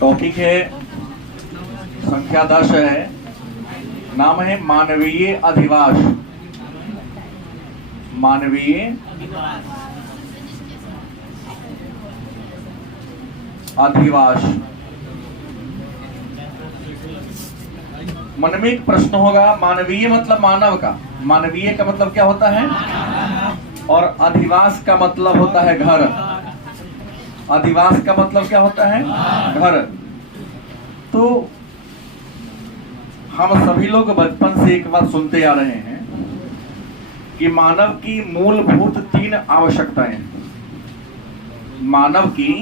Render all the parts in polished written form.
Topic है संख्या 10 है, नाम है मानवीय अधिवास। मानवीय अधिवास। मन में एक प्रश्न होगा, मानवीय मतलब मानव का, मानवीय का मतलब क्या होता है, और अधिवास का मतलब होता है घर। अधिवास का मतलब क्या होता है, घर। तो हम सभी लोग बचपन से एक बात सुनते आ रहे हैं कि मानव की मूलभूत 3 आवश्यकताएं। मानव की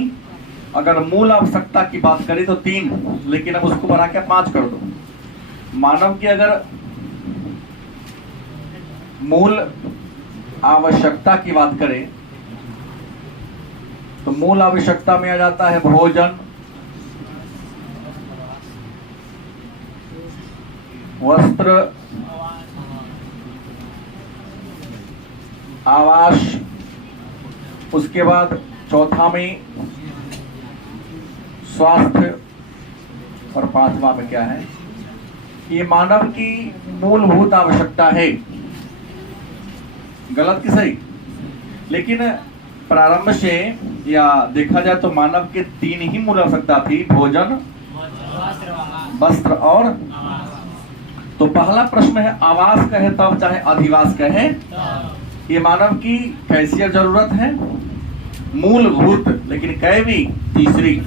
अगर मूल आवश्यकता की बात करें तो 3, लेकिन अब उसको बढ़ा के 5 कर दो। मानव की अगर मूल आवश्यकता की बात करें तो मूल आवश्यकता में आ जाता है भोजन, वस्त्र, आवास, उसके बाद चौथा में स्वास्थ्य, और 5वां में क्या है। ये मानव की मूलभूत आवश्यकता है। गलत कि सही? लेकिन प्रारंभ से या देखा जाए तो मानव के 3 ही मूल आवश्यकता थी, भोजन, वस्त्र और। तो पहला प्रश्न है, आवास कहे तब चाहे अधिवास कहे, ये मानव की कैसी जरूरत है, मूलभूत। लेकिन कैवी? तीसरी।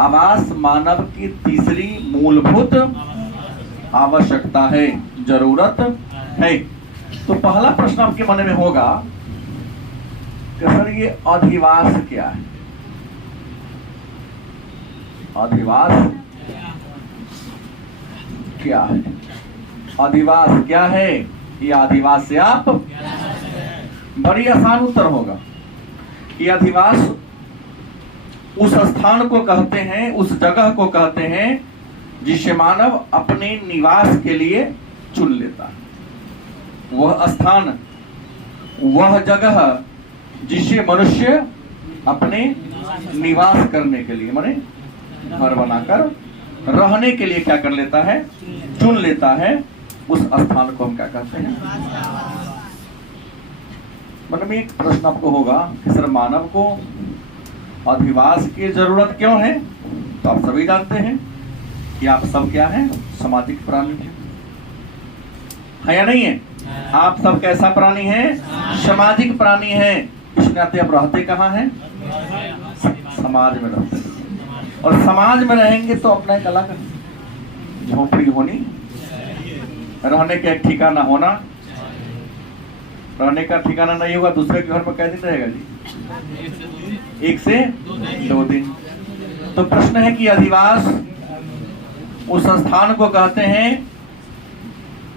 आवास मानव की तीसरी मूलभूत आवश्यकता है, जरूरत है। तो पहला प्रश्न आपके मन में होगा कि सर ये अधिवास क्या है? अधिवास क्या है? अधिवास क्या है? ये अधिवास से आप बड़ी आसान उत्तर होगा कि अधिवास उस स्थान को कहते हैं, उस जगह को कहते हैं जिसे मानव अपने निवास के लिए चुन लेता है। वह स्थान, वह जगह जिसे मनुष्य अपने निवास करने के लिए, माने घर बनाकर रहने के लिए क्या कर लेता है, चुन लेता है। उस स्थान को हम क्या कहते हैं? मन में एक प्रश्न आपको होगा कि सर मानव को अधिवास की जरूरत क्यों है? तो आप सभी जानते हैं कि आप सब क्या हैं, सामाजिक प्राणी हैं, है या नहीं है? आप सब कैसा प्राणी हैं? सामाजिक प्राणी हैं। इस नाते आप रहते कहाँ हैं? समाज में रहते हैं। और समाज में रहेंगे तो अपना एक अलग झोपड़ी होनी, रहने का एक ठिकाना होना। रहने का ठिकाना नहीं होगा, दूसरे के घर में कै दिन रहेगा जी? 1 से 2 दिन। तो प्रश्न है कि अधिवास उस स्थान को कहते हैं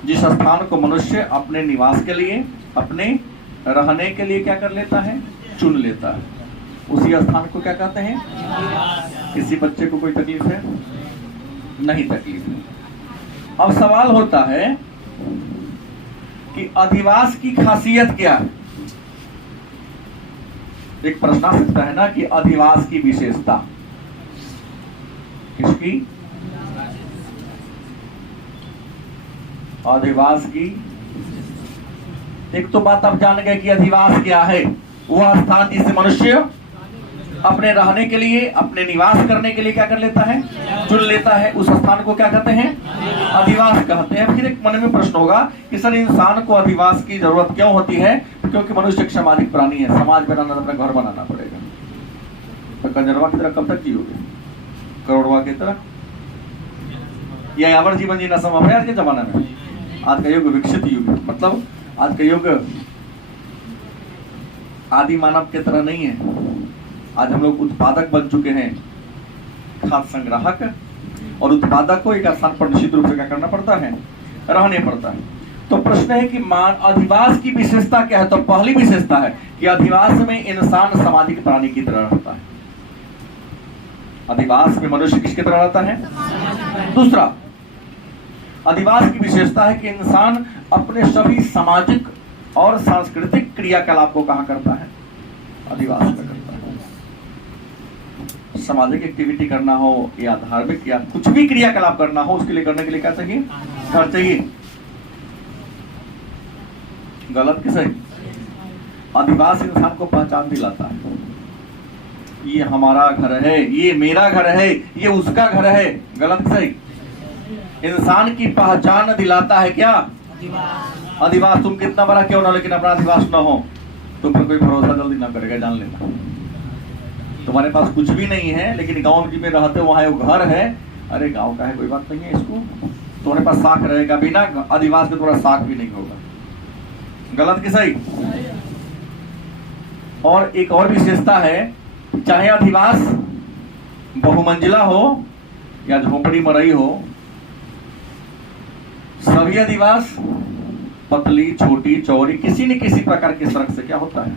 जिस स्थान को मनुष्य अपने निवास के लिए, अपने रहने के लिए क्या कर लेता है, चुन लेता है। उसी स्थान को क्या कहते हैं? किसी बच्चे को कोई तकलीफ है? नहीं तकलीफ है। अब सवाल होता है कि अधिवास की खासियत क्या है? एक प्रश्न आ सकता है ना कि अधिवास की विशेषता किसकी? अधिवास की। एक तो बात आप जान गए कि अधिवास क्या है, वह स्थान जिसे मनुष्य अपने रहने के लिए, अपने निवास करने के लिए क्या कर लेता है, चुन लेता है। उस स्थान को क्या कहते हैं? अधिवास कहते हैं। फिर एक मन में प्रश्न होगा कि सर इंसान को अधिवास की जरूरत क्यों होती है? क्योंकि मनुष्य एक सामाजिक प्राणी है, समाज में रहना, अपना घर बनाना पड़ेगा। तो कंजरवा की तरह कब तक जियोगे? करोड़वा की तरह? या यावर जीवन जीना संभव है आज के जमाने में? आज का युग विकसित युग, मतलब आज का युग आदि मानव की तरह नहीं है। आज हम लोग उत्पादक बन चुके हैं, खाद्य संग्राहक, और उत्पादक को एक स्थान पर निश्चित रूप से क्या करना पड़ता है, रहने पड़ता है। तो प्रश्न है कि अधिवास की विशेषता क्या है? तो पहली विशेषता है कि अधिवास में इंसान सामाजिक प्राणी की तरह रहता है। अधिवास में मनुष्य किसकी तरह रहता है? दूसरा, अधिवास की विशेषता है कि इंसान अपने सभी सामाजिक और सांस्कृतिक क्रियाकलाप को कहां करता है? अधिवास में करता है। सामाजिक एक्टिविटी करना हो या धार्मिक या कुछ भी क्रियाकलाप करना हो, उसके लिए करने के लिए क्या चाहिए? घर चाहिए। गलत कि सही? अधिवास इंसान को पहचान दिलाता है, ये हमारा घर है, ये मेरा घर है, ये उसका घर है। गलत कि सही? इंसान की पहचान दिलाता है क्या? अधिवास। तुम कितना बड़ा क्यों ना, लेकिन अपना अधिवास ना हो, तुम पर कोई भरोसा जल्दी ना करेगा, जान लेना। तुम्हारे पास कुछ भी नहीं है, लेकिन गांव में रहते हो, वहां एक घर है, अरे गांव का है, कोई बात नहीं है, इसको तुम्हारे पास साख रहेगा, बिना अधिवास के तुम्हारा साख भी नहीं होगा। गलत कि सही? और एक और विशेषता है, चाहे अधिवास बहुमंजिला हो या झोपड़ी मरई हो, सभी अधिवास पतली छोटी चौड़ी किसी न किसी प्रकार की सड़क से क्या होता है?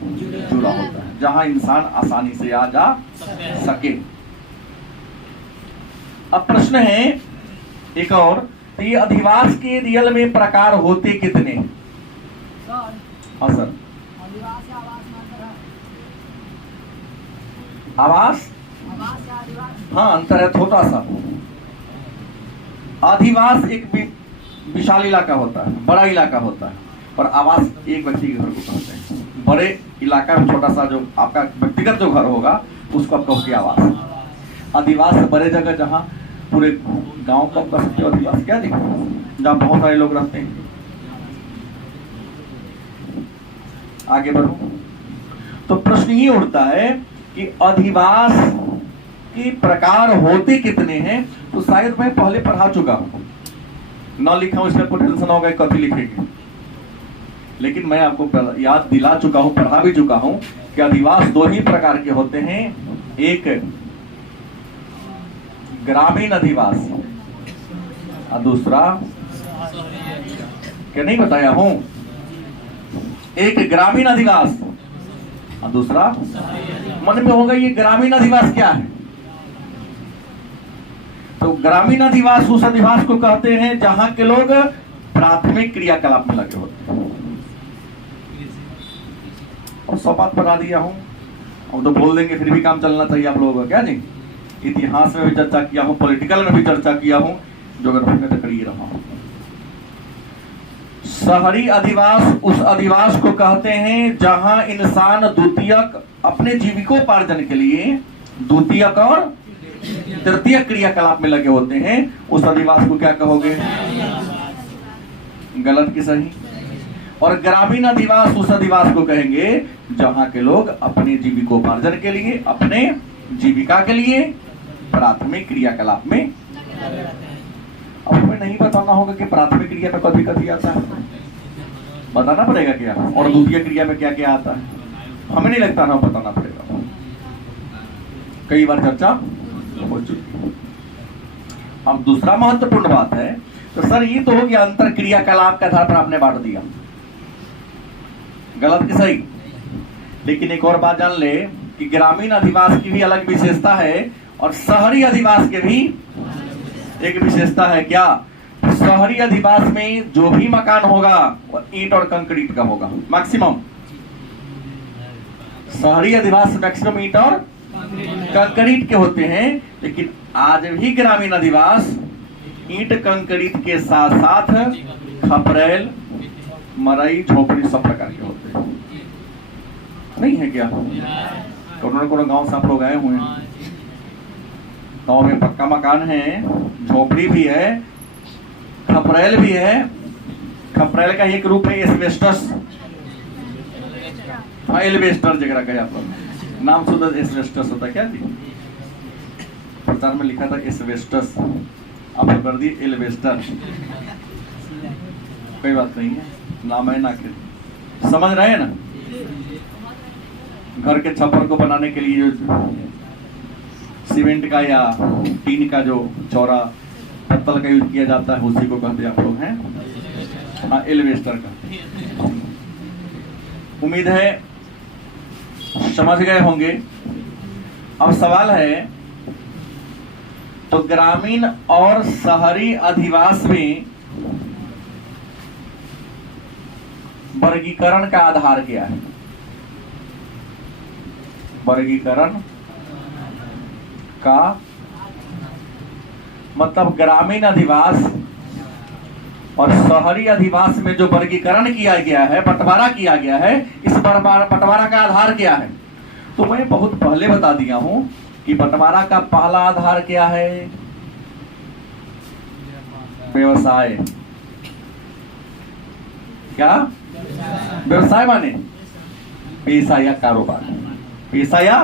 जुड़ा होता है, जहां इंसान आसानी से आ जा सके। अब प्रश्न है एक और, तो ये अधिवास के रियल में प्रकार होते कितने? हाँ सर। आवास, हाँ अंतर है थोड़ा सा। अधिवास एक विशाल इलाका होता है, बड़ा इलाका होता है, और आवास एक व्यक्ति के घर को कहते हैं। बड़े इलाका में छोटा सा जो आपका व्यक्तिगत जो घर होगा उसको आप कहोगे आवास। अधिवास बड़े जगह जहाँ पूरे गांव का कह सकते हो अधिवास, क्या देखो जहाँ बहुत सारे लोग रहते हैं। आगे बढ़ो तो प्रश्न ये उठता है कि अधिवास के प्रकार होते कितने हैं? तो शायद मैं पहले पढ़ा चुका हूं, ना लिखा हूं इसमें आपको टेंशन होगा कथी लिखेंगे, लेकिन मैं आपको याद दिला चुका हूं, पढ़ा भी चुका हूं कि अधिवास दो ही प्रकार के होते हैं। एक ग्रामीण अधिवास और दूसरा क्या नहीं बताया हूं? एक ग्रामीण अधिवास और दूसरा, मन में होगा ये ग्रामीण अधिवास क्या है? तो ग्रामीण अधिवास उस अधिवास को कहते हैं जहां के लोग प्राथमिक क्रियाकलाप में लगे होते हैं। और सब बात बता दिया हूं, हम तो बोल देंगे, फिर भी काम चलना चाहिए आप लोगों का, क्या जी? इतिहास में भी चर्चा किया हूं, पॉलिटिकल में भी चर्चा किया हूं, ज्योग्राफी में तो कर ही रहा हूं। शहरी अधिवास उस अधिवास को कहते हैं जहां इंसान द्वितीयक अपने जीविकोपार्जन के लिए द्वितीयक और तृतीय क्रियाकलाप में लगे होते हैं, उस अधिवास को क्या कहोगे? गलत कि सही? और ग्रामीण अधिवास उस अधिवास को कहेंगे जहां के लोग अपने जीविकोपार्जन के लिए, अपने जीविका के लिए प्राथमिक क्रियाकलाप में। अब हमें नहीं बताना होगा कि प्राथमिक क्रिया में कभी कभी आता है, बताना पड़ेगा क्या, और द्वितीय क्रिया में क्या क्या आता है, हमें नहीं लगता ना बताना पड़ेगा, कई बार चर्चा हो चुकी। अब दूसरा महत्वपूर्ण बात है, तो सर ये तो हो गया अंतर क्रियाकलाप के आधार पर आपने बांट दिया, गलत कि सही? लेकिन एक और बात जान ले कि ग्रामीण अधिवास की भी अलग विशेषता है और शहरी अधिवास के भी एक विशेषता है। क्या? शहरी अधिवास में जो भी मकान होगा वो ईंट और कंक्रीट का होगा, मैक्सिमम। शहरी अधिवास मैक्सिमम ईंट और कंक्रीट के होते हैं, लेकिन आज भी ग्रामीण अधिवास ईंट कंक्रीट के साथ साथ खपरेल, मरई, झोपड़ी सब प्रकार के होते हैं, नहीं है क्या? कोनो गांव से आप लोग आए हुए हैं, गांव में पक्का मकान है, झोपड़ी भी है, खपरेल भी है। खपरेल का एक रूप है एस्बेस्टस, हाँ एल्वेस्टर जगह कहे आप लोग, नाम सुधा एस्बेस्टस होता है क्या जी? प्रचार में लिखा था एस्बेस्टस, आप कर दी एल्वेस्टर, कोई बात नहीं है, नाम है ना, समझ रहे हैं ना? घर के छप्पर को बनाने के लिए सीमेंट का या टीन का जो चौड़ा पत्तल का यूज किया जाता है, उसी को कहते हैं आप लोग हैं, हाँ एलिवेस्टर का। उम्मीद है समझ गए होंगे। अब सवाल है, तो ग्रामीण और शहरी अधिवास में वर्गीकरण का आधार क्या है? वर्गीकरण का मतलब ग्रामीण अधिवास और शहरी अधिवास में जो वर्गीकरण किया गया है, बंटवारा किया गया है, इस बंटवारा का आधार क्या है? तो मैं बहुत पहले बता दिया हूं कि बंटवारा का पहला आधार क्या है? व्यवसाय। क्या व्यवसाय माने? पेशा या कारोबार। पेशा या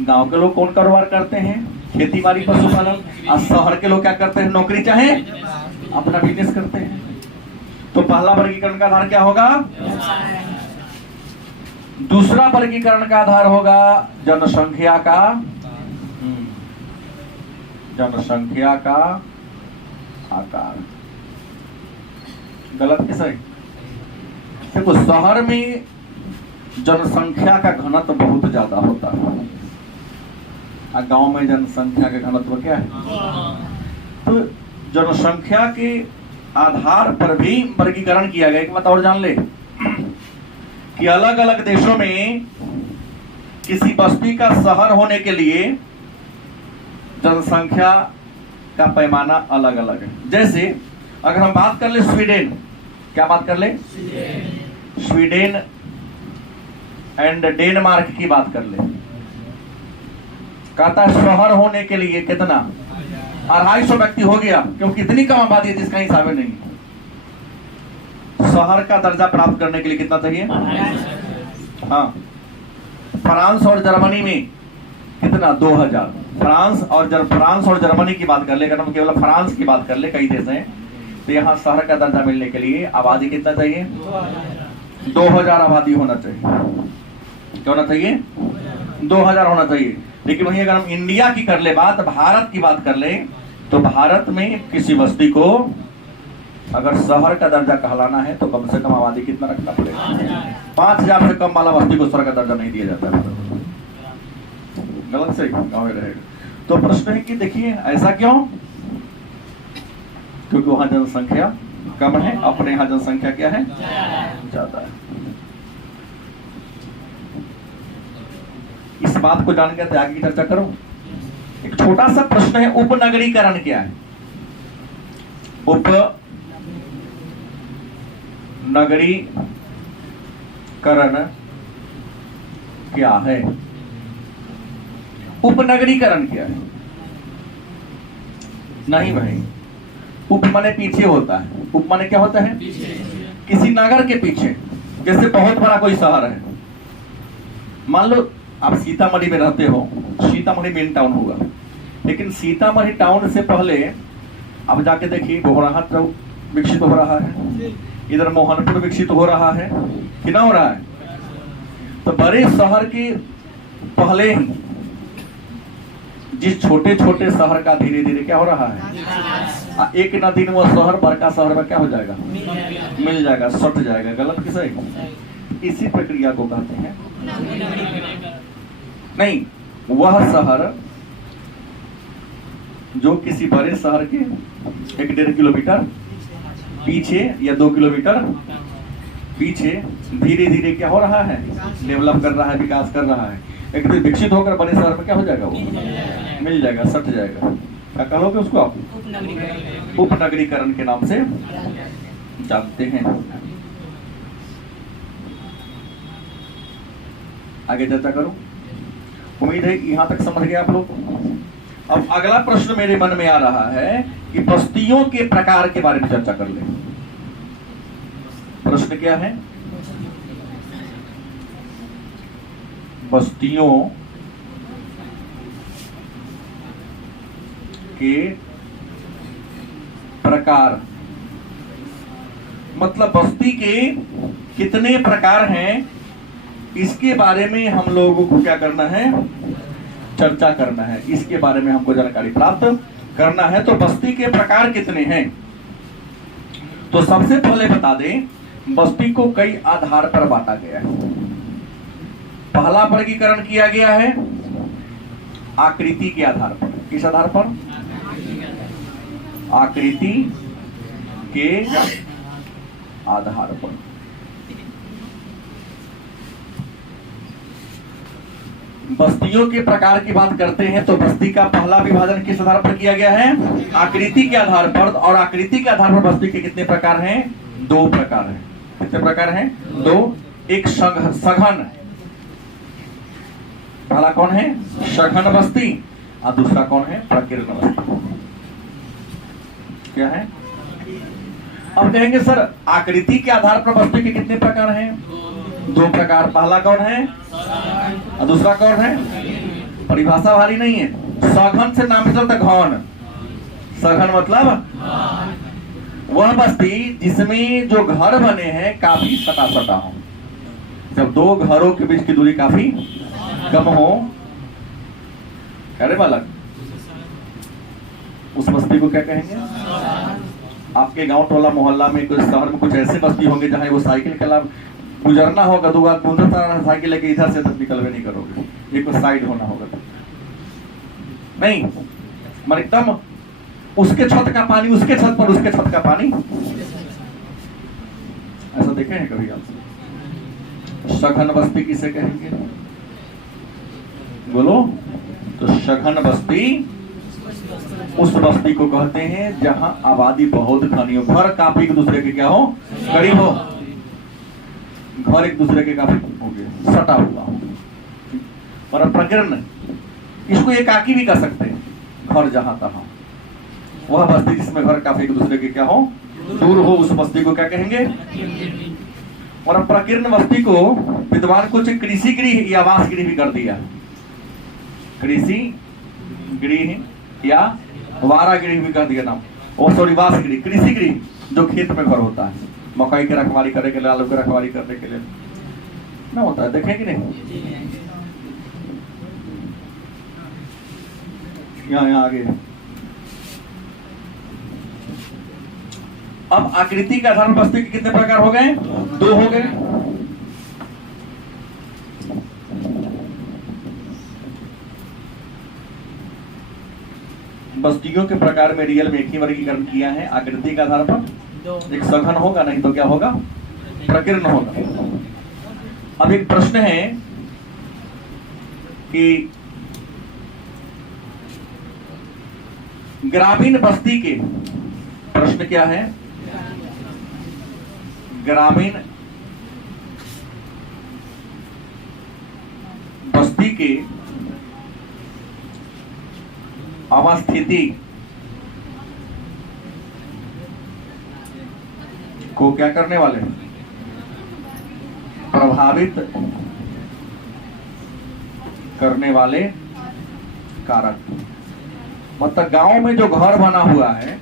गांव के लोग कौन कारोबार करते हैं? खेती बाड़ी, पशुपालन। और शहर के लोग क्या करते हैं? नौकरी चाहे अपना बिजनेस करते हैं। तो पहला वर्गीकरण का आधार क्या होगा? दूसरा वर्गीकरण का आधार होगा जनसंख्या का। जनसंख्या का आकार। गलत किस है? देखो, शहर में जनसंख्या का घनत्व बहुत ज्यादा होता है और गांव में जनसंख्या का घनत्व क्या है? तो जनसंख्या के आधार पर भी वर्गीकरण किया गया। एक बात और जान ले कि अलग अलग देशों में किसी बस्ती का शहर होने के लिए जनसंख्या का पैमाना अलग अलग है। जैसे अगर हम बात कर ले स्वीडन, क्या बात कर ले? स्वीडन एंड डेनमार्क की बात कर ले, कहता है शहर होने के लिए कितना? 250 व्यक्ति हो गया, क्योंकि इतनी कम आबादी है जिसका हिसाब नहीं। शहर का दर्जा प्राप्त करने के लिए कितना चाहिए? हाँ, फ्रांस और जर्मनी में कितना? 2000। फ्रांस और जर्मनी की बात कर ले, अगर हम केवल फ्रांस की बात कर ले, कई देश हैं, तो यहाँ शहर का दर्जा मिलने के लिए आबादी कितना चाहिए? 2000 आबादी होना चाहिए। क्या होना चाहिए? 2000 होना चाहिए। लेकिन वहीं अगर हम इंडिया की कर ले बात, भारत की बात कर ले, तो भारत में किसी बस्ती को अगर शहर का दर्जा कहलाना है तो कम से कम आबादी कितना रखना पड़ेगा? 5000 से कम वाला बस्ती को शहर का दर्जा नहीं दिया जाता है। गलत से गाँव में रहेगा। तो प्रश्न है कि देखिए ऐसा क्यों? क्योंकि वहां जनसंख्या कम है, अपने यहाँ जनसंख्या क्या है? ज्यादा है। इस बात को जान के आगे की चर्चा करो। एक छोटा सा प्रश्न है, उपनगरीकरण क्या है? उपनगरीकरण क्या है? उपनगरीकरण क्या है? नहीं भाई, उप माने पीछे होता है। उप माने क्या होता है? किसी नगर के पीछे। जैसे बहुत बड़ा कोई शहर है, मान लो आप सीतामढ़ी में रहते हो, सीतामढ़ी मेन टाउन होगा, लेकिन सीतामढ़ी टाउन से पहले अब जाके देखिए बोहराहट विकसित हो रहा है, इधर मोहनपुर विकसित हो रहा है, कितना हो रहा है? तो बड़े शहर के पहले ही जिस छोटे छोटे शहर का धीरे धीरे क्या हो रहा है? एक न दिन वो शहर बड़का शहर में क्या हो जाएगा? मिल जाएगा, सट जाएगा। गलत किस है? इसी प्रक्रिया को कहते हैं। नहीं, वह शहर जो किसी बड़े शहर के 1-1.5 किलोमीटर पीछे या 2 किलोमीटर पीछे धीरे धीरे क्या हो रहा है? डेवलप कर रहा है, विकास कर रहा है। एक दिन विकसित होकर बड़े शहर में क्या हो जाएगा? वो मिल जाएगा, सट जाएगा। क्या कहोगे उसको आप? उपनगरीकरण के नाम से जानते हैं। आगे चर्चा करो। उम्मीद है यहां तक समझ गए आप लोग। अब अगला प्रश्न मेरे मन में आ रहा है कि बस्तियों के प्रकार के बारे में चर्चा कर ले। प्रश्न क्या है? बस्तियों के प्रकार, मतलब बस्ती के कितने प्रकार हैं, इसके बारे में हम लोगों को क्या करना है? चर्चा करना है। इसके बारे में हमको जानकारी प्राप्त करना है। तो बस्ती के प्रकार कितने हैं? तो सबसे पहले बता दें, बस्ती को कई आधार पर बांटा गया है। पहला वर्गीकरण किया गया है आकृति के आधार पर। किस आधार पर? आकृति के आधार पर। बस्तियों के प्रकार की बात करते हैं तो बस्ती का पहला विभाजन किस आधार पर किया गया है? आकृति के आधार पर। और आकृति के आधार पर बस्ती के कितने प्रकार हैं? 2 प्रकार हैं। कितने प्रकार हैं? 2। एक सघन, पहला कौन है? सघन बस्ती, और दूसरा कौन है? प्रकीर्ण बस्ती। क्या है? अब कहेंगे सर आकृति के आधार पर बस्ती के कितने प्रकार हैं? 2 प्रकार। पहला कौन है और दूसरा कौन है? परिभाषा भारी नहीं है। सघन से नाम चलता घन। सघन मतलब वह बस्ती जिसमें जो घर बने हैं काफी सटा सटा हो। जब 2 घरों के बीच की दूरी काफी कम हो, अरे बालक, उस बस्ती को क्या कहेंगे? आपके गांव टोला मोहल्ला में कोई शहर में कुछ ऐसे बस्ती होंगे जहां वो साइकिल के लाभ गुजरना होगा, 2 आदमी साइकिल लेके इधर से तक निकलवे नहीं करोगे, एक साइड होना होगा। नहीं, मतलब एकदम उसके छत का पानी उसके छत पर, उसके छत का पानी। ऐसा देखे हैं कभी आप? सघन बस्ती किसे कहेंगे? बोलो। तो सघन बस्ती उस बस्ती को कहते हैं जहां आबादी बहुत घनी हो, घर काफी एक दूसरे के क्या हो? करीब हो। घर एक दूसरे के काफी हो गए, सटा हुआ हो। और प्रकीर्ण, इसको एकाकी भी कर सकते हैं। घर जहां तहां, वह बस्ती जिसमें घर काफी एक दूसरे के क्या हो? दूर हो, उस बस्ती को क्या कहेंगे? और प्रकीर्ण बस्ती को विद्वान कुछ कृषि गृह या वास गृह भी कर दिया। कृषि गृह या वारा गृह भी कर दिया नाम। और सॉरी, वास गृह, कृषि गृह जो खेत में घर होता है, मकई की रखवाली करने के लिए, आलू की रखवाली करने के लिए ना होता है। देखें कि नहीं? यहाँ आगे। अब आकृति के आधार पर बस्ती के कितने प्रकार हो गए? 2 हो गए। बस्तियों के प्रकार में रियल में एक ही वर्गीकरण किया है आकृति के आधार पर। एक सघन होगा, नहीं तो क्या होगा? प्रकीर्ण होगा। अब एक प्रश्न है कि ग्रामीण बस्ती के, प्रश्न क्या है? ग्रामीण बस्ती के अवस्थिति को क्या करने वाले? प्रभावित करने वाले कारक। मतलब गांव में जो घर बना हुआ है,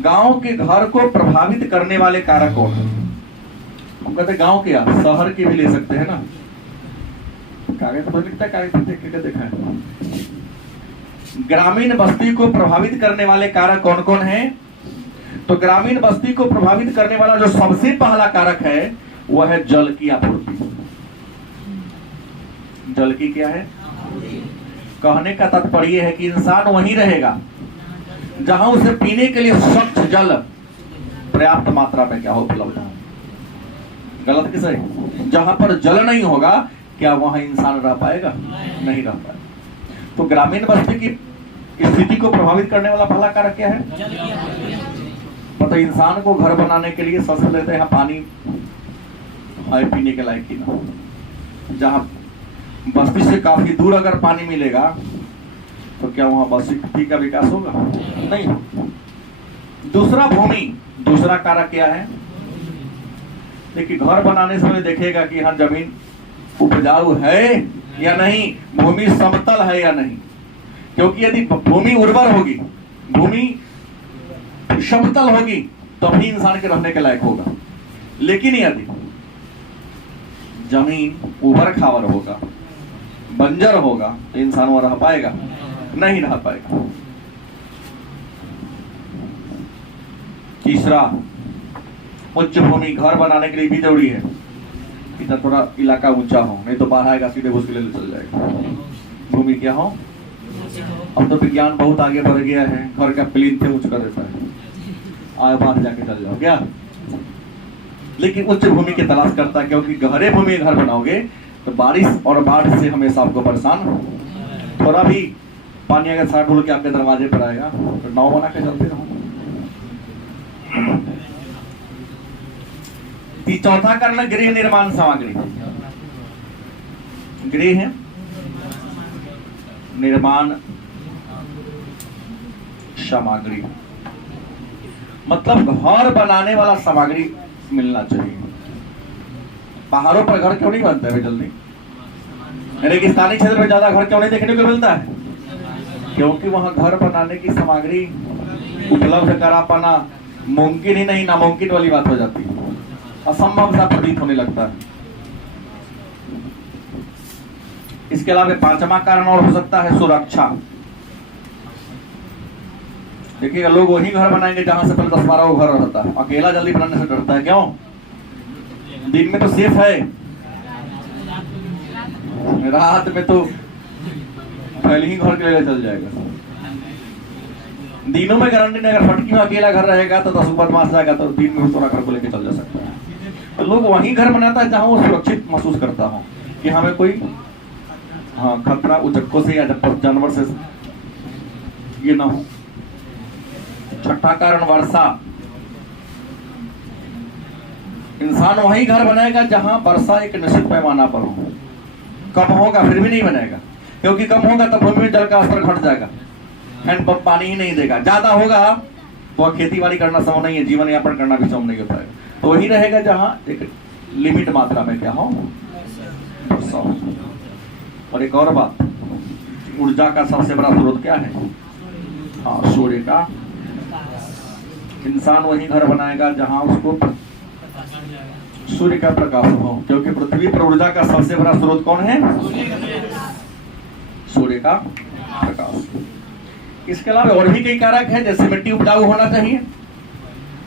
गांव के घर को प्रभावित करने वाले कारक कौन है? हम कहते गांव के, आप शहर के भी ले सकते हैं ना। कागज पर लिखता है, कागज पर देख के देखा है। ग्रामीण बस्ती को प्रभावित करने वाले कारक कौन कौन है? तो ग्रामीण बस्ती को प्रभावित करने वाला जो सबसे पहला कारक है वह है जल की आपूर्ति। जल की क्या है? कहने का तात्पर्य है कि इंसान वहीं रहेगा जहां उसे पीने के लिए स्वच्छ जल पर्याप्त मात्रा में क्या हो, उपलब्ध हो। गलत किस है? जहां पर जल नहीं होगा क्या वहां इंसान रह पाएगा? नहीं रह पाएगा। तो ग्रामीण बस्ती की स्थिति को प्रभावित करने वाला पहला कारक क्या है? मतलब इंसान को घर बनाने के लिए सबसे लेते हैं पानी है, पीने के लायक ही ना। जहां बस्ती से काफी दूर अगर पानी मिलेगा तो क्या वहां बस्ती का विकास होगा? नहीं। दूसरा भूमि, दूसरा कारक क्या है? देखिए, घर बनाने से देखेगा कि यहाँ जमीन उपजाऊ है या नहीं, भूमि समतल है या नहीं। क्योंकि यदि भूमि उर्वर होगी, भूमि समतल होगी, तभी इंसान के रहने के लायक होगा। लेकिन यदि जमीन उबड़ खाबड़ होगा, बंजर होगा, तो इंसान वहां रह पाएगा? नहीं रह पाएगा। तीसरा, उच्च भूमि घर बनाने के लिए भी जरूरी है कि थोड़ा इलाका ऊंचा हो, नहीं तो बाहर आएगा सीधे घुस के लिए चल जाएगा। भूमि क्या हो? अब तो विज्ञान बहुत आगे बढ़ गया है, घर का प्लीन थे ऊंच कर देता है, आए बाहर जाके चल जाओ क्या। लेकिन उच्च भूमि की तलाश करता है, क्योंकि गहरे भूमि में घर बनाओगे तो बारिश और बाढ़ से हमेशा आपको परेशान, थोड़ा भी पानी अगर साठ ढोल के आपके दरवाजे पर आएगा तो नाव बना के चलते रहो। चौथा कारण गृह निर्माण सामग्री। गृह निर्माण सामग्री मतलब घर बनाने वाला सामग्री मिलना चाहिए। पहाड़ों पर घर क्यों नहीं बनता है जल्दी? रेगिस्तानी क्षेत्र में ज्यादा घर क्यों नहीं देखने को मिलता है? क्योंकि वहां घर बनाने की सामग्री उपलब्ध करा पाना मुमकिन ही नहीं, नामुमकिन वाली बात हो जाती है, असंभव सा प्रतीत होने लगता है। इसके अलावा पांचवा कारण और हो सकता है सुरक्षा। देखिएगा, लोग वही घर बनाएंगे जहां से पहले 10-12 घर रहता है। अकेला जल्दी बनाने से डरता है, क्यों? दिन में तो सेफ है, रात में तो पहले ही घर के लिए चल जाएगा। दिनों में गारंटी नहीं, अगर फटकी में अकेला घर रहेगा तो 10 बदमाश जाएगा तो दिन में पूरा घर को लेकर चल जा सकता है। तो लोग वही घर बनाता है जहां वो सुरक्षित महसूस करता हो कि हमें कोई खतरा उचक्कों से या जानवर से ये ना हो। छठा कारण वर्षा। इंसान वही घर बनाएगा जहां वर्षा एक निश्चित पैमाना पर हो। कम होगा फिर भी नहीं बनेगा, क्योंकि कम होगा तो भूमि में जल का स्तर घट जाएगा, हैंडपंप पानी ही नहीं देगा। ज्यादा होगा तो खेती बाड़ी करना संभव नहीं है, जीवन यापन करना भी संभव नहीं हो पाएगा। तो वही रहेगा जहां एक लिमिट मात्रा में क्या हो, वर्षा हो। और एक और बात, ऊर्जा का सबसे बड़ा स्रोत क्या है? सूर्य का। इंसान वही घर बनाएगा जहां उसको सूर्य का प्रकाश हो, क्योंकि पृथ्वी पर ऊर्जा का सबसे बड़ा स्रोत कौन है? सूर्य का प्रकाश। इसके अलावा और भी कई कारक है, जैसे मिट्टी उपजाऊ होना चाहिए,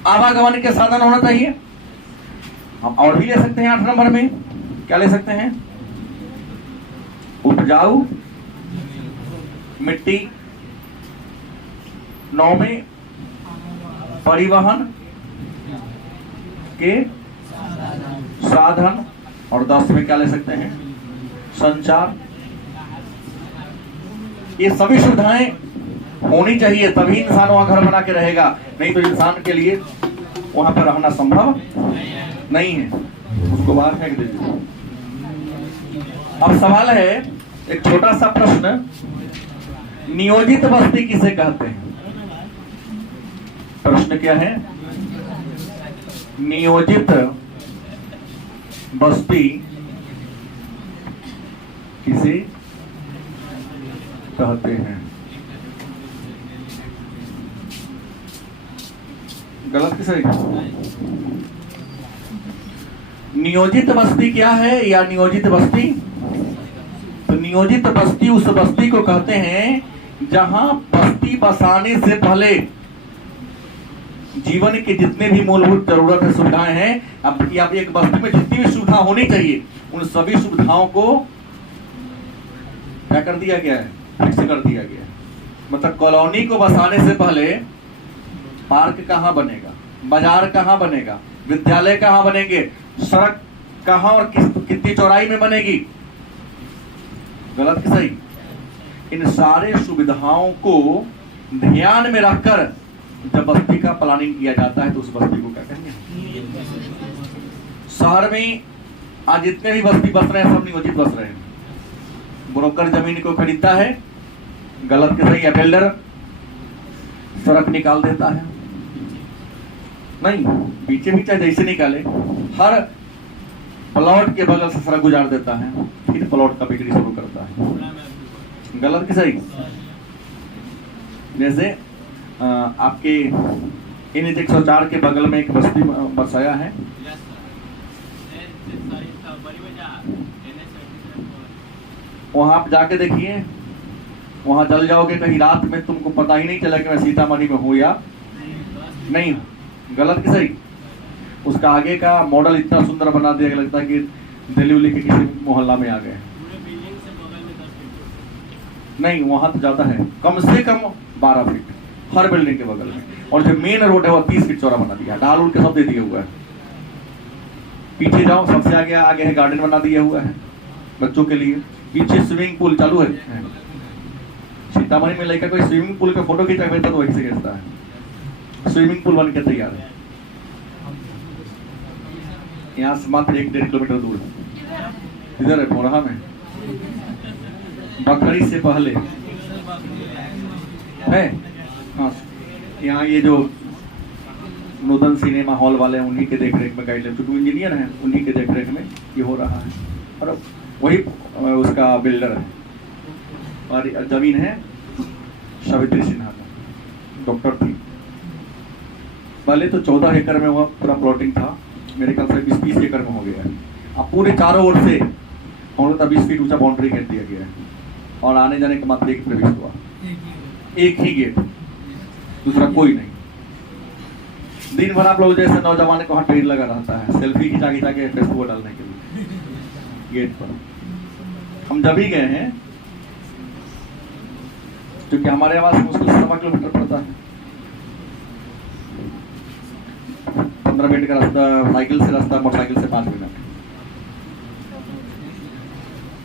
आवागमन के साधन होना चाहिए। हम और भी ले सकते हैं 8 नंबर में, क्या ले सकते हैं? उपजाऊ मिट्टी, 9 में परिवहन के साधन, और 10 में क्या ले सकते हैं? संचार। ये सभी सुविधाएं होनी चाहिए, तभी इंसान वहां घर बना के रहेगा, नहीं तो इंसान के लिए वहां पर रहना संभव नहीं है, उसको बाहर फेंक दीजिए। अब सवाल है, एक छोटा सा प्रश्न, नियोजित बस्ती किसे कहते हैं? प्रश्न क्या है? नियोजित बस्ती किसे कहते हैं? गलत कि सही? नियोजित बस्ती क्या है या नियोजित बस्ती? तो नियोजित बस्ती उस बस्ती को कहते हैं जहां बस्ती बसाने से पहले जीवन के जितने भी मूलभूत जरूरत है, सुविधाएं हैं, अब एक बस्ती में जितनी भी सुविधा होनी चाहिए उन सभी सुविधाओं को क्या कर दिया गया है? फिक्स कर दिया गया है। मतलब कॉलोनी को बसाने से पहले पार्क कहाँ बनेगा, बाजार कहाँ बनेगा, विद्यालय कहाँ बनेंगे, सड़क कहाँ और कितनी चौड़ाई में बनेगी, गलत कि सही? इन सारे सुविधाओं को ध्यान में रखकर जब बस्ती का प्लानिंग किया जाता है तो उस बस्ती को क्या कहेंगे? शहर में आज जितने भी बस्ती बस रहे हैं सब नियोजित बस रहे हैं। ब्रोकर जमीन को खरीदता है, गलत कि सही? या बिल्डर सड़क निकाल देता है, नहीं पीछे पीछे जैसे निकाले हर प्लॉट के बगल से सड़क गुजार देता है, फिर प्लॉट का बिक्री शुरू करता है, गलत कि सही? जैसे आपके NH 104 के बगल में एक बस्ती बसाया है, वहां आप जाके देखिए, वहां चल जाओगे कहीं रात में, तुमको पता ही नहीं चला कि मैं सीतामढ़ी में हूँ या नहीं हूँ, गलत कि सही? उसका आगे का मॉडल इतना सुंदर बना दिया, लगता है कि दिल्ली के किसी मोहल्ला में आ गए। नहीं, वहां तो ज्यादा है, कम से कम 12 फीट हर बिल्डिंग के बगल में, और जो मेन रोड है वो 30 फीट चौड़ा बना दिया, डाल उल के सब दे दिया हुआ है। पीछे जाओ, सबसे आगे है गार्डन बना दिया हुआ है, बच्चों के लिए। पीछे स्विमिंग पूल चालू है। सीतामढ़ी में लड़का कोई स्विमिंग पूल का फोटो खींचा तो वही से खींचता है। स्विमिंग पूल बन के तैयार है। यहाँ से मात्र 1-1.5 किलोमीटर दूर है। इधर है भोरहा में, बखरी से पहले है। हाँ, यहाँ ये जो नूतन सिनेमा हॉल वाले हैं उन्हीं के देखरेख में, गाइड चूंकि इंजीनियर हैं उन्हीं के देखरेख में ये हो रहा है। और वही उसका बिल्डर है। और जमीन है सावित्री सिन्हा का, डॉक्टर थी। पहले तो 14 एकड़ में वह पूरा प्लॉटिंग था, मेरे ख्याल से 20-30 एकड़ में हो गया है। अब पूरे चारों ओर से 20 फीट ऊंचा बाउंड्री घेर दिया गया है और आने जाने का मात्र एक प्रवेश हुआ, एक ही गेट, दूसरा कोई नहीं। दिन भर आप लोग जैसे नौजवान को वहाँ ट्रेन लगा रहता है सेल्फी खिंचा खिंचा के फेसबुक डालने के लिए गेट पर। हम जब ही गए हैं क्योंकि हमारे आवास मुश्किल 7 किलोमीटर पड़ता है। 15 मिनट का रास्ता साइकिल से, रास्ता मोटरसाइकिल से 5 मिनट।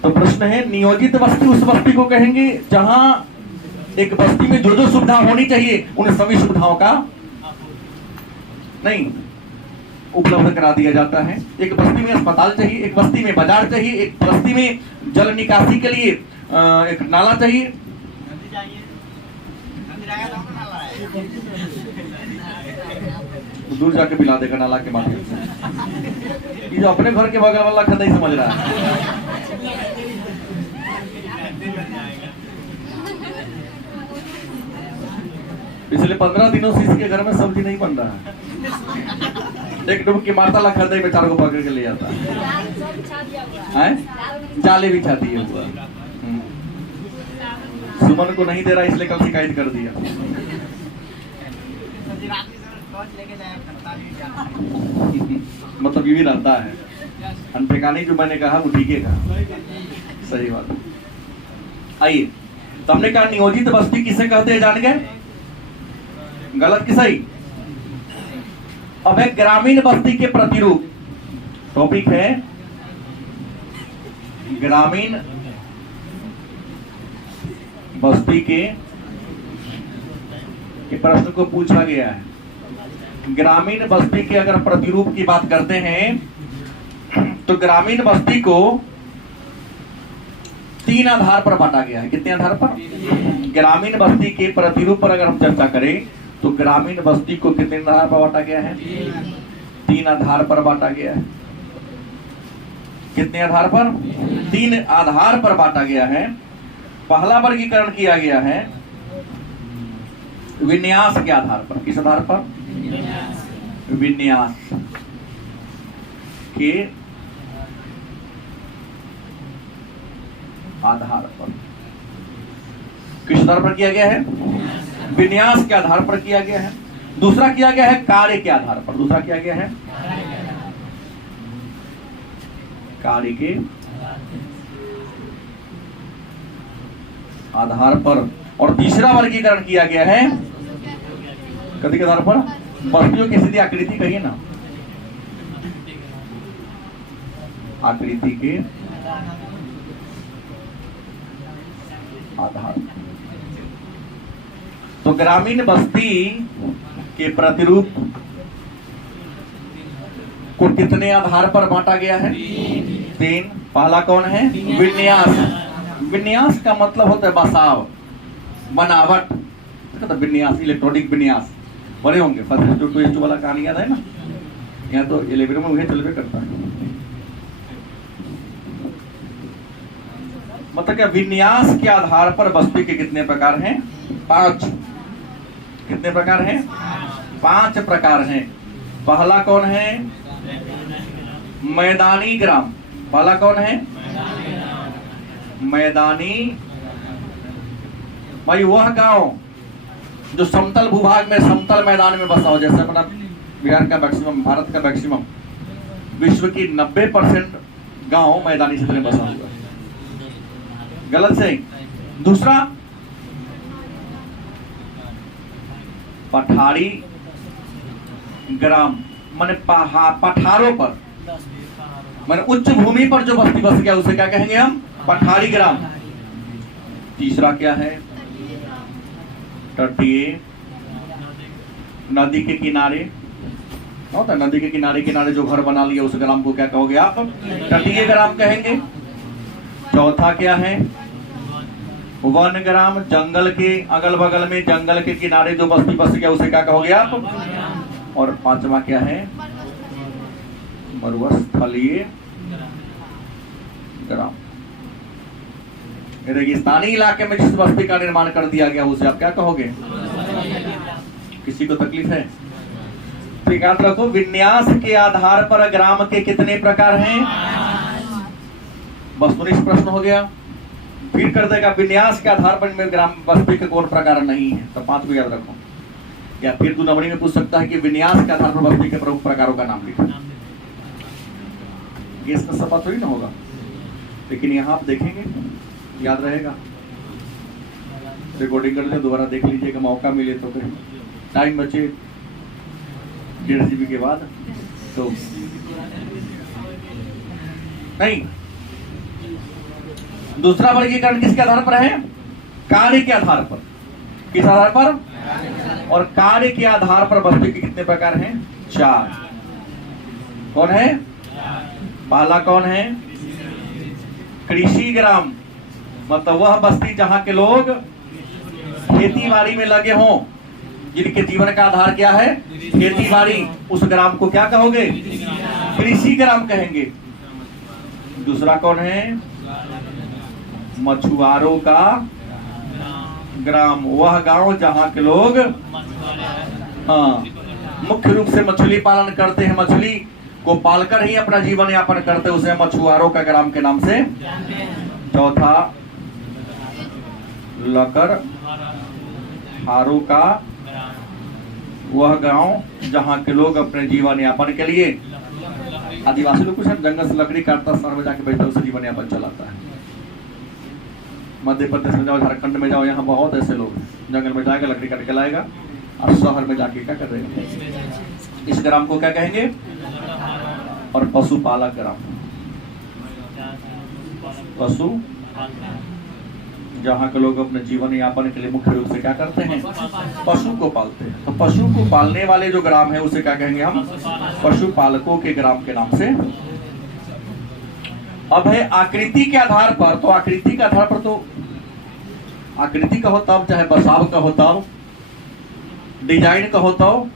तो प्रश्न है, नियोजित बस्ती उस बस्ती को कहेंगे जहां एक बस्ती में जो जो सुविधा होनी चाहिए उन सभी सुविधाओं का नहीं उपलब्ध करा दिया जाता है। एक बस्ती में अस्पताल चाहिए, एक बस्ती में बाजार चाहिए, एक बस्ती में जल निकासी के लिए एक नाला चाहिए। दूर जाके पिला देगा नाला के माध्यम से। ये जो अपने घर के बगल वाला खत नहीं समझ रहा है। पिछले 15 दिनों से इसके घर में सब्जी नहीं बन रहा है। एक डुबकी मारता ला खरीदे बेचारों को पकड़ के ले जाता है। जाले बिछा दिए हुआ। सुमन को नहीं दे रहा इसलिए कल शिकायत कर दिया। मतलब ये भी रहता है। अनपेकानी जो मैंने कहा वो ठीक है, सही बात। आइए, तो हमने कहा नियोजित बस्ती किसे कहते हैं जान गए? गलत कि सही? अब है ग्रामीण बस्ती के प्रतिरूप। टॉपिक है ग्रामीण बस्ती के प्रश्न को पूछा गया है। ग्रामीण बस्ती के अगर प्रतिरूप की बात करते हैं तो ग्रामीण बस्ती को 3 आधार पर बांटा गया है। कितने आधार पर? ग्रामीण बस्ती के प्रतिरूप पर अगर हम चर्चा करें तो ग्रामीण बस्ती को कितने आधार पर बांटा गया है? 3 आधार पर बांटा गया है। कितने आधार पर? 3 आधार पर बांटा गया है। पहला वर्गीकरण किया गया है विन्यास के आधार पर। किस आधार पर? विन्यास के आधार पर। किस आधार पर किया गया है? विन्यास के आधार पर किया गया है। दूसरा किया गया है कार्य के आधार पर। दूसरा किया गया है कार्य के आधार पर। और तीसरा वर्गीकरण किया गया है कथी के आधार पर? बस्तियों की सीधी आकृति कहिए ना, आकृति के आधार। तो ग्रामीण बस्ती के प्रतिरूप को कितने आधार पर बांटा गया है? 3। पहला कौन है? विन्यास। विन्यास का मतलब होता है बसाव, बनावट। तो विन्यास, इलेक्ट्रॉनिक विन्यास बड़े होंगे। फर्स्ट टू टू वाला कहानी याद है ना? यहाँ तो 11 में वही चलवे करता है। मतलब क्या विन्यास के आधार पर बस्ती के कितने प्रकार हैं? 5। कितने प्रकार हैं? 5 प्रकार हैं। पहला कौन है? मैदानी ग्राम। पहला कौन है? मैदानी। भाई वह गांव जो समतल भूभाग में, समतल मैदान में बसा हो। जैसे अपना बिहार का मैक्सिमम, भारत का मैक्सिमम, विश्व की 90% गांव मैदानी क्षेत्र में बसा हुआ है। गलत सही? दूसरा पठारी ग्राम, माने पठारों पर। मैंने उच्च भूमि पर जो बस्ती बस गया उसे क्या कहेंगे हम? पठारी ग्राम। तीसरा क्या है? तटीय, नदी के किनारे होता है, नदी के किनारे किनारे जो घर बना लिया उस ग्राम को क्या कहोगे आप? तटीय ग्राम कहेंगे। चौथा क्या है? वन ग्राम, जंगल के अगल बगल में, जंगल के किनारे जो बस्ती बस गया उसे क्या कहोगे आप? और पांचवा क्या है? मरुस्थलीय ग्राम। रेगिस्तानी इलाके में जिस बस्ती का निर्माण कर दिया गया उसे आप क्या कहोगे? किसी को तकलीफ है? तो याद रखो, विन्यास के आधार पर ग्राम के कितने प्रकार हैं? वस्तुनिष्ठ प्रश्न हो गया। फिर कर देगा विन्यास के आधार पर ग्राम बस्ती के कौन प्रकार नहीं है, तो 5 को याद रखो। या फिर 2 नंबरी में पूछ सकता है कि विन्यास के आधार पर बस्ती के प्रमुख प्रकारों का नाम लिखो। ये इसका सफा थोड़ी ना होगा, लेकिन यहाँ आप देखेंगे याद रहेगा। रिकॉर्डिंग कर लीजिए, दोबारा देख लीजिएगा, मौका मिले तो। कहीं टाइम बचे 1.5 GB के बाद तो नहीं। दूसरा वर्गीकरण किसके आधार पर है? कार्य के आधार पर। किस आधार पर? और कार्य के आधार पर बस्ती के कितने प्रकार हैं? 4। कौन है? पहला कौन है? कृषि ग्राम, मतलब वह बस्ती जहां के लोग खेती बाड़ी में लगे हों, जिनके जीवन का आधार क्या है? खेती बाड़ी। उस ग्राम को क्या कहोगे? कृषि ग्राम कहेंगे। दूसरा कौन है? मछुआरों का ग्राम, वह गांव जहां के लोग मुख्य रूप से मछली पालन करते हैं, मछली को पालकर ही अपना जीवन यापन करते हैं, उसे मछुआरों का ग्राम के नाम से। चौथा लकर हारों का वह गांव जहां के लोग अपने जीवन यापन के लिए, आदिवासी लोग कुछ जंगल से लकड़ी काटता, शहर में जाके बेचता, उसे जीवन यापन चलाता है। मध्य प्रदेश में जाओ, झारखंड में जाओ, यहाँ बहुत ऐसे लोग जंगल में जाएगा, लकड़ी काट के लाएगा और शहर में जाके क्या कर रहे हैं? इस ग्राम को क्या कहेंगे? और पशुपालक ग्राम, पशु जहाँ के लोग अपने जीवन यापन के लिए मुख्य रूप से क्या करते हैं? पशु को पालते हैं। तो पशु को पालने वाले जो ग्राम है उसे क्या कहेंगे हम? पशुपालकों के ग्राम के नाम से। अब है आकृति के आधार पर। तो आकृति के आधार पर तो आकृति का हो तब, चाहे बसाव का हो तब, डिजाइन का हो तब,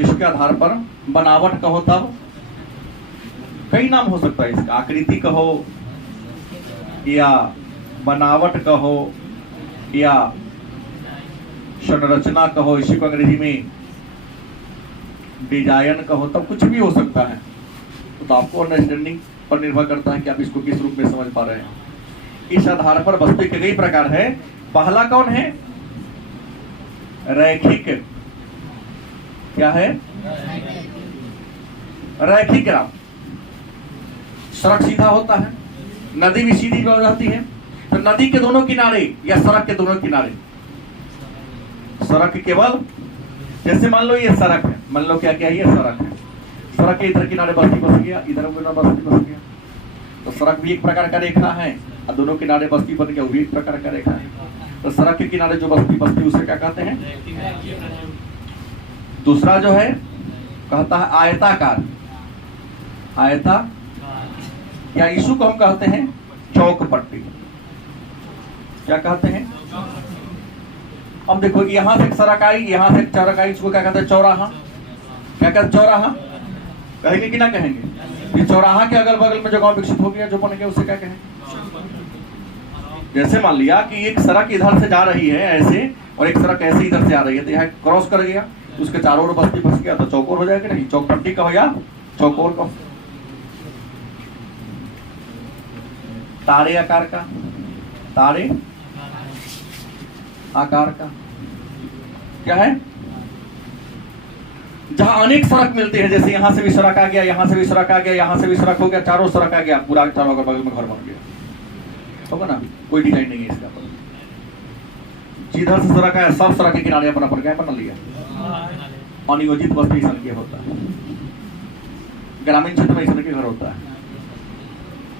इसके आधार पर बनावट का हो तब, कई नाम हो सकता है इसका। आकृति का हो या बनावट का हो या संरचना का हो, इसी को अंग्रेजी में डिजाइन का हो, तब कुछ भी हो सकता है। तो आपको अंडरस्टैंडिंग पर निर्भर करता है कि आप इसको किस रूप में समझ पा रहे हैं। इस आधार पर बस्ती के कई प्रकार है। पहला कौन है? रैखिक। क्या है? रैखिक ग्राम। सड़क सीधा होता है, नदी भी सीधी बह जाती है, तो नदी के दोनों किनारे या सड़क के दोनों किनारे, सड़क केवल, जैसे मान लो ये सड़क है, मान लो क्या क्या ये सड़क है, सड़क के इधर किनारे बस्ती बस गया, इधर बस्ती बस गया, तो सड़क भी एक प्रकार का रेखा है और दोनों किनारे बस्ती बन गया, वो भी एक प्रकार का रेखा है। तो सड़क के किनारे जो बस्ती बस्ती उसे क्या कहते हैं? दूसरा जो है कहता है आयताकार। आयता या इशू को हम कहते हैं चौकपट्टी। क्या कहते हैं? अब देखो यहां से एक सड़क आई, यहां से एक सड़क आई, इसको क्या कहते हैं? चौराहा। क्या कहते हैं? चौराहा कहेंगे कि ना कहेंगे? ये चौराहा के अगल बगल में जो गांव विकसित हो गया, जो बन गया, उसे क्या कहें? जैसे मान लिया कि एक सड़क इधर से जा रही है ऐसे, और एक सड़क ऐसे इधर से आ रही है, तो यहाँ क्रॉस कर गया, उसके चारों ओर बस्ती फंस गया, तो चौकोर हो जाएगा नहीं? चौकपट्टी का हो या चौकोर का? तारे आकार का, तारे आकार का क्या है? जहां अनेक सड़क मिलते हैं, जैसे यहां से भी सड़क आ गया, यहां से भी सड़क आ गया, यहां से भी सड़क हो गया, चारों सड़क आ गया, पूरा चारों के बगल में घर बन गया, होगा ना? कोई डिजाइन नहीं है इसका। जिधर से सड़क आया सब सड़क के किनारे अपना क्या बना लिया? अनियोजित बस्ती ऐसा होता है, ग्रामीण क्षेत्र में इस तरह के घर होता है।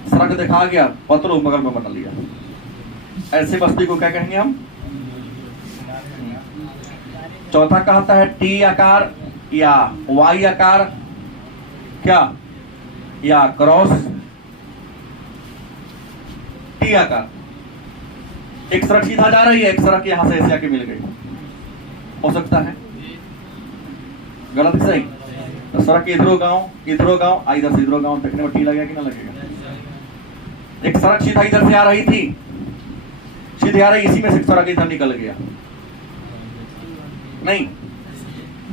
सड़क दिखा गया, पत्थरों बगल में बना लिया, ऐसे बस्ती को क्या कहेंगे हम? चौथा कहता है टी आकार या वाई आकार, क्या या क्रॉस टी आकार। एक सड़क सीधा जा रही है, एक सड़क यहां से ऐसे आके मिल गई, हो सकता है? गलत कि सही? तो सड़क इधरो गांव इधर से इधरो गांव, देखने में टी लगेगा कि ना लगेगा? एक सड़क सीधा इधर से आ रही थी, सीधे आ रही, इसी में से सड़क इधर निकल गया, नहीं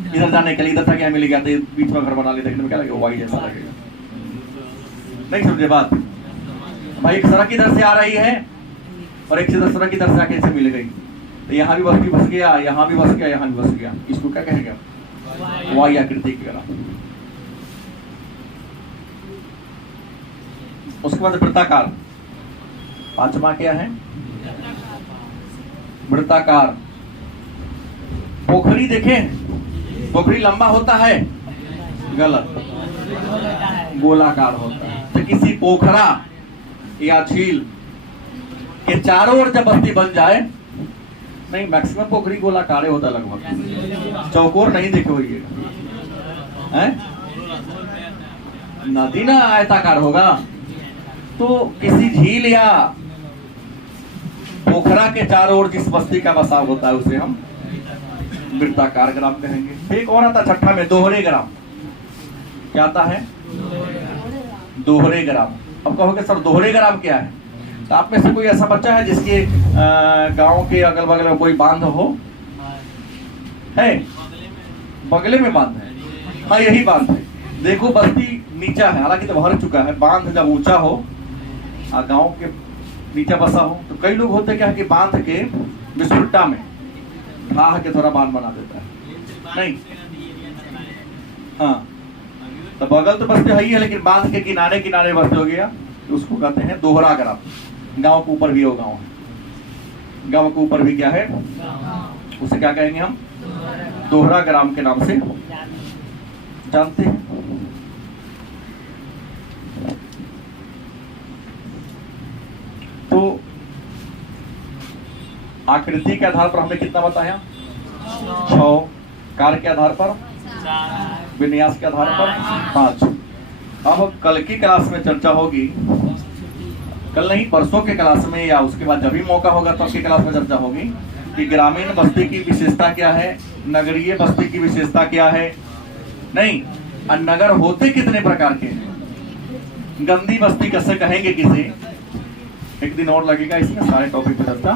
इधर जाने के लिए इधर था क्या मिल गया, तो बीच में घर बना लिया, देखने में क्या लगेगा? वाई जैसा लगेगा। नहीं समझे बात? भाई एक सड़क इधर से आ रही है और एक सीधा सड़क इधर से आके इसे मिल गई, तो यहाँ भी बस्ती बस गया, यहाँ भी बस गया, यहाँ भी बस गया, इसको क्या कहेंगे? वाई आकृति की तरह। उसके बाद वृत्ताकार, पांचवा क्या है? वृत्ताकार। पोखरी देखें, पोखरी लंबा होता है? गलत, गोलाकार होता है। तो किसी पोखरा या झील के चारों ओर जब बस्ती बन जाए, नहीं मैक्सिमम पोखरी गोलाकार होता लगभग, चौकोर नहीं देखे हुई है, नदी ना आयताकार होगा। तो किसी झील या पोखरा के चारों ओर जिस बस्ती का बसाव होता है उसे हम वृत्ताकार ग्राम कहेंगे। एक और आता छठा में दोहरे ग्राम। क्या आता है? दोहरे ग्राम। अब कहोगे सर दोहरे ग्राम क्या है? तो आप में से कोई ऐसा बच्चा है जिसके गांव के अगल बगल में कोई बांध हो? है? बगले में बांध है? हाँ यही बांध है। देखो बस्ती नीचा है, हालांकि तो भर चुका है, बांध जब ऊंचा हो गांव के नीचे बसा हो, तो कई लोग होते क्या है कि बांध के विस्फुट्टा में ढाह के थोड़ा बांध बना देता है, नहीं? हाँ, तो बगल तो बस्ते है ही है, लेकिन बांध के किनारे किनारे बस्ते हो गया, तो उसको कहते हैं दोहरा ग्राम। गांव के ऊपर भी वो गांव है, गांव के ऊपर भी क्या है, उसे क्या कहेंगे हम? दोहरा ग्राम के नाम से जानते हैं। तो आकृति के आधार पर हमने कितना बताया? 6, कार्य के आधार पर, विन्यास के आधार पर 5। अब कल की क्लास में चर्चा होगी, कल नहीं परसों के क्लास में, या उसके बाद जब भी मौका होगा तो आपकी क्लास में चर्चा होगी कि ग्रामीण बस्ती की विशेषता क्या है, नगरीय बस्ती की विशेषता क्या है, नहीं, और नगर होते कितने प्रकार के हैं, गंदी बस्ती कैसे कहेंगे किसे। एक दिन और लगेगा इसमें सारे टॉपिक पर चर्चा